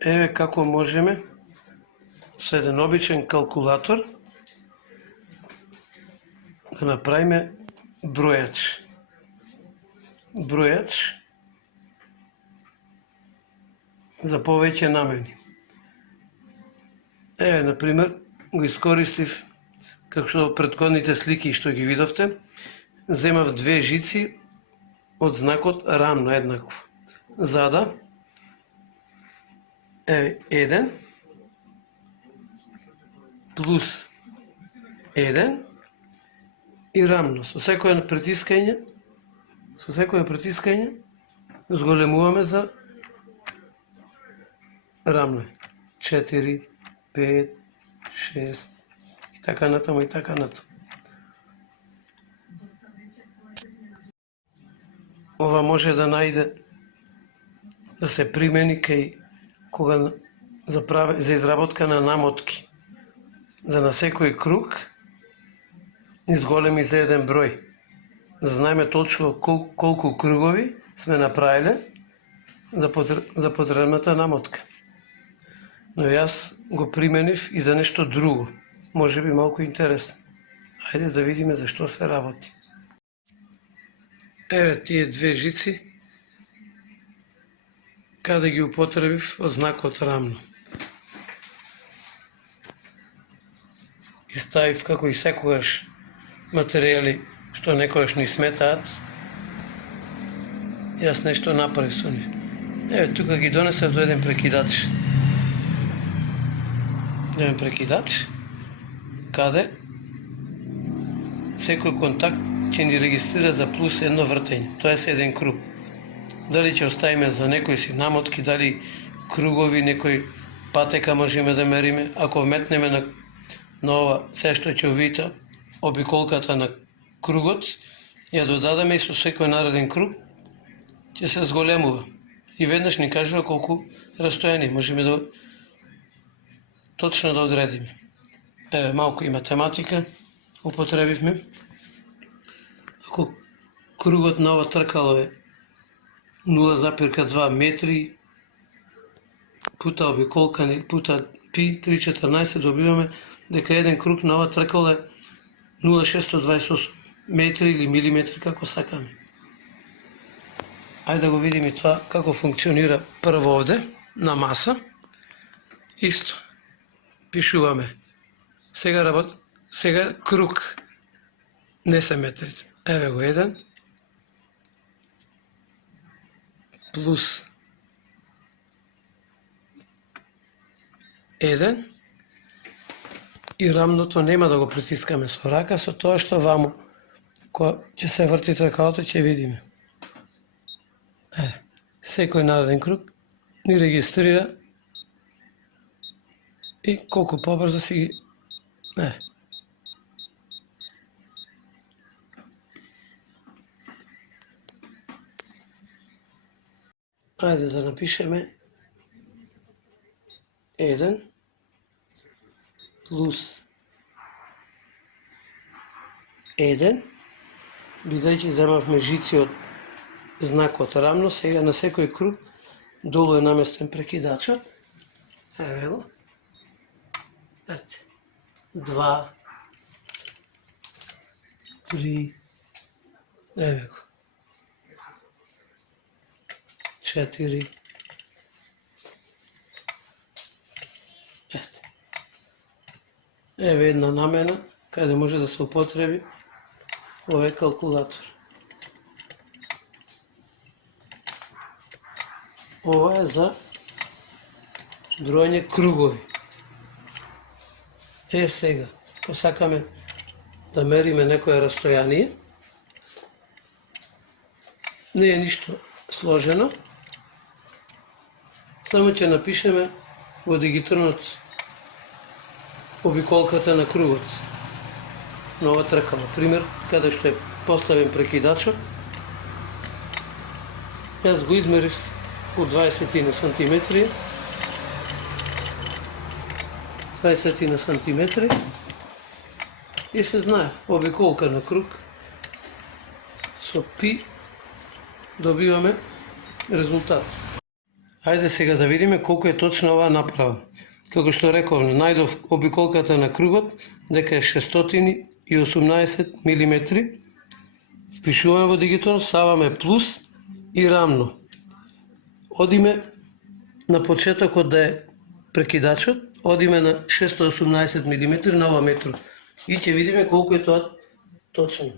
Еве како можеме со еден обичен калкулатор да направиме бројач. Бројач за повеќе намени. Еве, например, го искористив, како што претходните слики што ги видовте, земав две жици од знакот рамно еднаков. Зада, еве, 1 плюс 1 и рамно. Со секој притискање зголемуваме за рамно. 4, 5, 6 и така натаму и така натаму. Ова може да најде да се примени кај кога за изработка на намотки. За на секој круг изголеми за еден број. За знаеме точно колку кругови сме направиле за потребната намотка. Но јас го применив и за нешто друго. Може би малку интересно. Ајде да видиме за што се работи. Еве тие две жици, каде ги употребив од знакот рамно. И ставив како и секогаш материјали што некогаш ни сметаат. Јас нешто направив со нив. Еве тука ги донесев до еден прекидач. Еден прекидач, каде секој контакт ќе ни регистрира за плюс едно вртење, тоа е еден круг. Дали ќе оставиме за некои си намотки, дали кругови, некој патека можеме да мериме, ако вметнеме на ова се што ќе видите обиколката на кругот, ја додадеме и со секој нареден круг ќе се зголемува. И веднаш ни кажува колку растојание можеме да точно да одредиме. Еве малку и математика употребивме. Ако кругот на ова тркало е 0,2 метри пута обиколка пута пи 3,14, добиваме дека еден круг на ова тркало е 0,628 метри или милиметри, како сакаме. Ајде да го видиме тоа како функционира прво овде на маса. Исто. Пишуваме. Сега круг не се метрите. Еве го 1 плюс 1 и рамното нема да го притискаме со рака, со тоа што ваму кога ќе се врти тркалото ќе видиме. Секој нареден круг ни регистрира и колку побрзо си ги... Ајде да напишеме 1 плюс 1, бидејќи земавме жици од знакот рамно, сега на секој круг долу е наместен прекидачот. Еве го. 2, 3, еве го. 4, еве една намена каде може да се употреби овој калкулатор. Ова е за бројање кругови. Сега, ако сакаме да мериме некое растојание, не е ништо сложено, само ќе напишеме во дигиталот обиколката на кругот на ова тркало. Пример, каде што е поставен прекидачот, јас го измерив по 20 сантиметри, 20 сантиметри и се знае, обиколка на круг со пи добиваме резултат. Ајде сега да видиме колку е точно оваа направа. Како што реков, најдов обиколката на кругот, дека е 618 мм. Впишуваме во дигитон, ставаме плюс и рамно. Одиме на почетокот да е прекидачот, одиме на 618 мм на ова метро. И ќе видиме колку е тоа точно.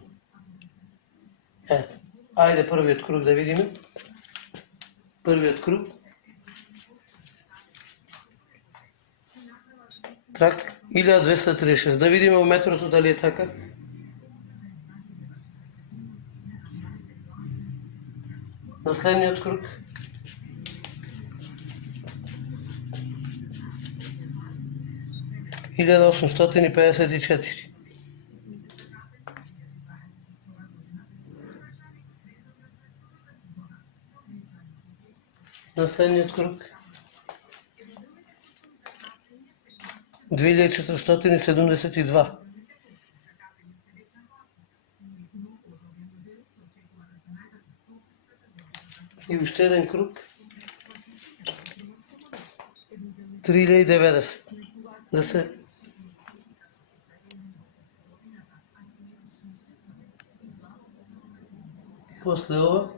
Ајде првиот круг да видиме. Првиот круг. Трак 1236. Да видиме во метрото дали е така. На следниот круг. Илјада 854. На следниот круг 2472. И уште еден круг 3090. Да се после ова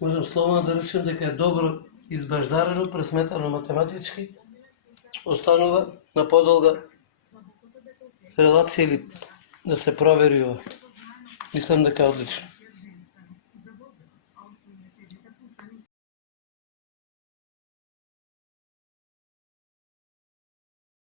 можам слободно да речем дека е добро избаждарено, пресметано математички, останува на подолга релација или да се провери ова. Мислам дека е одлично.